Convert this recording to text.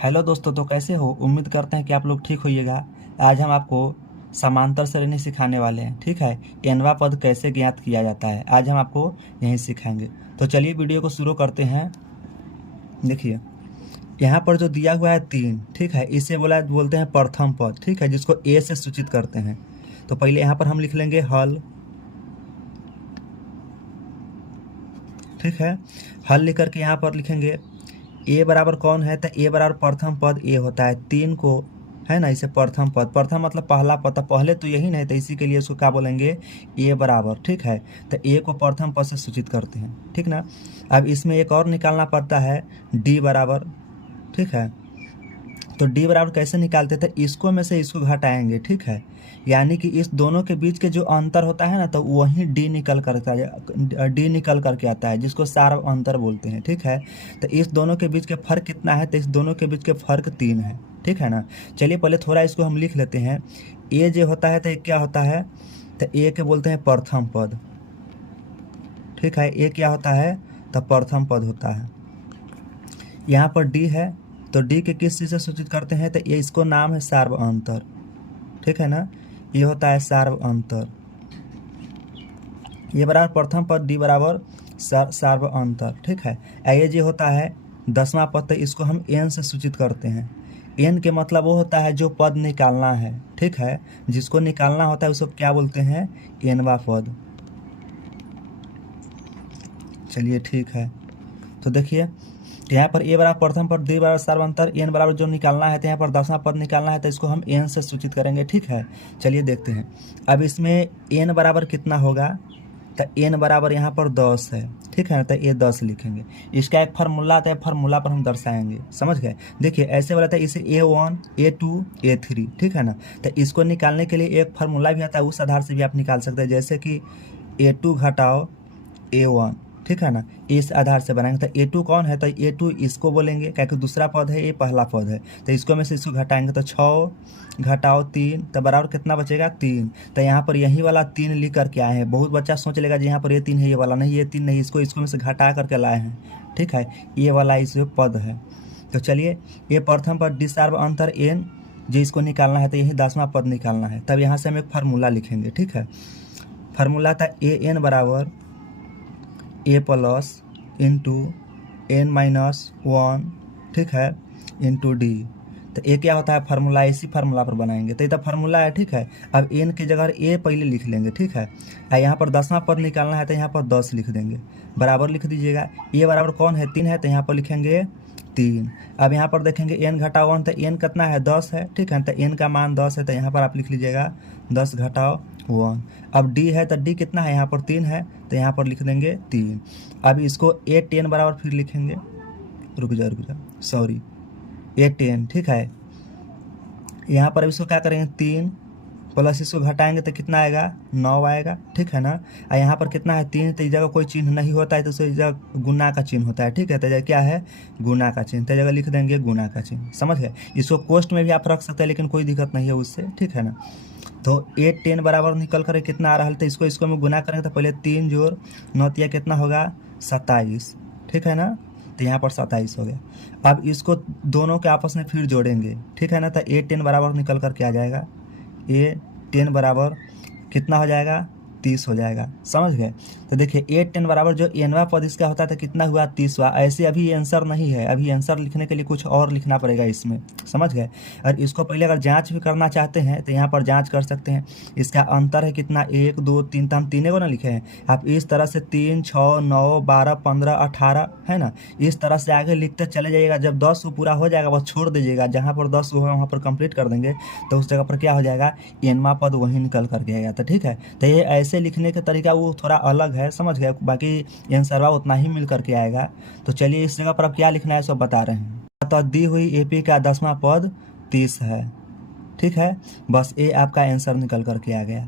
Hello दोस्तों, तो कैसे हो? उम्मीद करते हैं कि आप लोग ठीक होइएगा। आज हम आपको समांतर श्रेणी सिखाने वाले हैं। ठीक है, एनवा पद कैसे ज्ञात किया जाता है आज हम आपको यही सिखाएंगे। तो चलिए वीडियो को शुरू करते हैं। देखिए, यहाँ पर जो दिया हुआ है 3, ठीक है, इसे बोलते हैं प्रथम पद, ठीक है, जिसको ए से सूचित करते हैं। तो पहले यहाँ पर हम लिख लेंगे हल। ठीक है, हल लिख करके यहाँ पर लिखेंगे ए बराबर कौन है, तो ए बराबर प्रथम पद ए होता है 3 को, है ना। इसे प्रथम पद, प्रथम मतलब पहला पद, पहले तो यही नहीं, तो इसी के लिए इसको क्या बोलेंगे, ए बराबर। ठीक है, तो ए को प्रथम पद से सूचित करते हैं, ठीक ना। अब इसमें एक और निकालना पड़ता है, डी बराबर। ठीक है, तो डी बराबर कैसे निकालते थे, इसको में से इसको घटाएंगे। ठीक है, यानी कि इस दोनों के बीच के जो अंतर होता है ना, तो वही डी निकल करके आता है, जिसको सार्व अंतर बोलते हैं। ठीक है, तो इस दोनों के बीच के फर्क कितना है, तो इस दोनों के बीच के फर्क 3 है। ठीक है ना। चलिए पहले थोड़ा इसको हम लिख लेते हैं। ए जो होता है तो क्या होता है, तो ए के बोलते हैं प्रथम पद। ठीक है, ए क्या होता है, तो प्रथम पद होता है। यहाँ पर डी है, तो डी के किस चीज़ से सूचित करते हैं, तो ये इसको नाम है सार्व अंतर। ठीक है ना, ये होता है सार्व अंतर। ये बराबर प्रथम पद, डी बराबर सार्व अंतर। ठीक है, ये जो होता है 10वां पद, तो इसको हम एन से सूचित करते हैं। एन के मतलब वो होता है जो पद निकालना है। ठीक है, जिसको निकालना होता है उसको क्या बोलते हैं, एनवा पद। चलिए ठीक है, तो देखिए यहाँ पर ए बराबर प्रथम पद, डी बराबर सार्वंतर, एन बराबर जो निकालना है, तो यहाँ पर 10वां पद निकालना है, तो इसको हम एन से सूचित करेंगे। ठीक है, चलिए देखते हैं। अब इसमें एन बराबर कितना होगा, तो एन बराबर यहाँ पर 10 है। ठीक है ना, तो ये 10 लिखेंगे। इसका एक फार्मूला आता है, फार्मूला पर हम दर्शाएंगे। समझ गए। देखिए ऐसे वाला था, इसे A1 A2 A3। ठीक है ना, तो इसको निकालने के लिए एक फार्मूला भी आता है, उस आधार से भी आप निकाल सकते हैं, जैसे कि A2 घटाओ A1। ठीक है ना, इस आधार से बनाएंगे। तो A2 कौन है, तो A2 इसको बोलेंगे, क्योंकि दूसरा पद है, ये पहला पद है, तो इसको में से इसको घटाएंगे, तो 6 घटाओ 3, तो बराबर कितना बचेगा, 3। तो यहाँ पर यही वाला 3 लिख करके आए हैं। बहुत बच्चा सोच लेगा जी यहाँ पर ये 3 है, ये वाला नहीं, ये 3 नहीं, इसको में से घटा करके लाए हैं। ठीक है, ये वाला इस पद है। तो चलिए, ये प्रथम पद डी सार्व अंतर एन, जो इसको निकालना है, तो यही 10वां पद निकालना है। तब यहाँ से हम एक फार्मूला लिखेंगे। ठीक है, फार्मूला था ए एन बराबर ए प्लस इंटू एन माइनस 1। ठीक है, इंटू डी। तो ए क्या होता है, फार्मूला, इसी फार्मूला पर बनाएंगे, तो ये तो फार्मूला है। ठीक है, अब एन की जगह ए पहले लिख लेंगे। ठीक है, यहाँ पर 10वां पद निकालना है, तो यहाँ पर 10 लिख देंगे, बराबर लिख दीजिएगा। ए बराबर कौन है, 3 है, तो यहाँ पर लिखेंगे 3। अब यहाँ पर देखेंगे एन घटाओ 1, तो एन कितना है, 10 है। ठीक है, तो एन का मान 10 है, तो यहाँ पर आप लिख लीजिएगा 10 घटाओ 1। अब डी है, तो डी कितना है, यहाँ पर 3 है, तो यहाँ पर लिख देंगे 3। अब इसको A10 बराबर फिर लिखेंगे, रुक जा सॉरी, A10। ठीक है, यहाँ पर इसको क्या करेंगे, 3 प्लस इसको घटाएंगे तो कितना आएगा, 9 आएगा। ठीक है ना, और यहाँ पर कितना है, 3, तो इस जगह कोई चिन्ह नहीं होता है, तो इस जगह गुना का चिन्ह होता है। ठीक है, तो जगह क्या है, गुना का चिन्ह, तो जगह लिख देंगे गुना का चिन्ह। समझ गए। इसको कोष्ट में भी आप रख सकते हैं, लेकिन कोई दिक्कत नहीं है उससे। ठीक है ना, तो A10 बराबर निकल कर कितना आ रहा है, तो इसको में गुना करेंगे, तो पहले 3 जोड़ 9 कितना होगा, 27। ठीक है ना, तो यहाँ पर 27 हो गया। अब इसको दोनों के आपस में फिर जोड़ेंगे। ठीक है ना, तो A10 बराबर निकल कर के आ जाएगा, A10 बराबर कितना हो जाएगा, 30 हो जाएगा। समझ गए। तो देखिए A10 बराबर जो एनवा पद इसका होता है, तो कितना हुआ, 30वां। ऐसे अभी आंसर नहीं है, अभी आंसर लिखने के लिए कुछ और लिखना पड़ेगा इसमें। समझ गए। और इसको पहले अगर जांच भी करना चाहते हैं, तो यहाँ पर जांच कर सकते हैं। इसका अंतर है कितना, 1 2 3, तो हम 3 को ना लिखे हैं। आप इस तरह से 3 6 9 12 15 18, है ना, इस तरह से आगे लिखते चले जाइएगा। जब 10 पूरा हो जाएगा बस छोड़ दीजिएगा, जहाँ पर 10 होगा वहाँ पर कंप्लीट कर देंगे, तो उस जगह पर क्या हो जाएगा, एनवा पद वहीं निकल करके आएगा। तो ठीक है, तो ये ऐसे लिखने का तरीका वो थोड़ा अलग है। समझ गए। बाकी आंसर उतना ही मिल करके आएगा। तो चलिए इस जगह पर अब क्या लिखना है सब बता रहे हैं। तो दी हुई एपी का 10वां पद 30 है। ठीक है, बस ये आपका आंसर निकल करके आ गया।